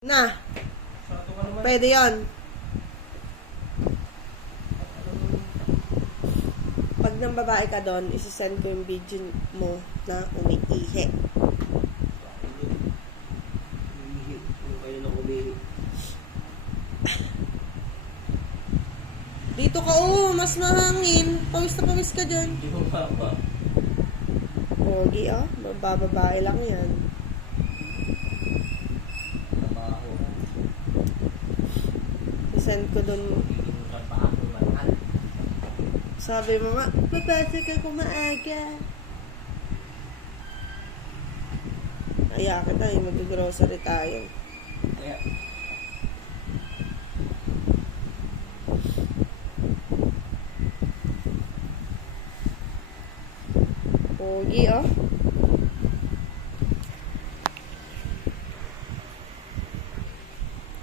Na. Pwede yon. Pag nang babae ka doon, isi-send ko yung video mo na umiihi. Dito ka, mas mahangin. Pawis na pawis ka dyan. Hindi mo pa. Pogi, bababae lang yan. Trabaho. I-send ko doon. Trabaho mahal. Sabi mo nga, papasok ako maaga. Kaya kita, mag-grocery tayo. Kaya, Pogi,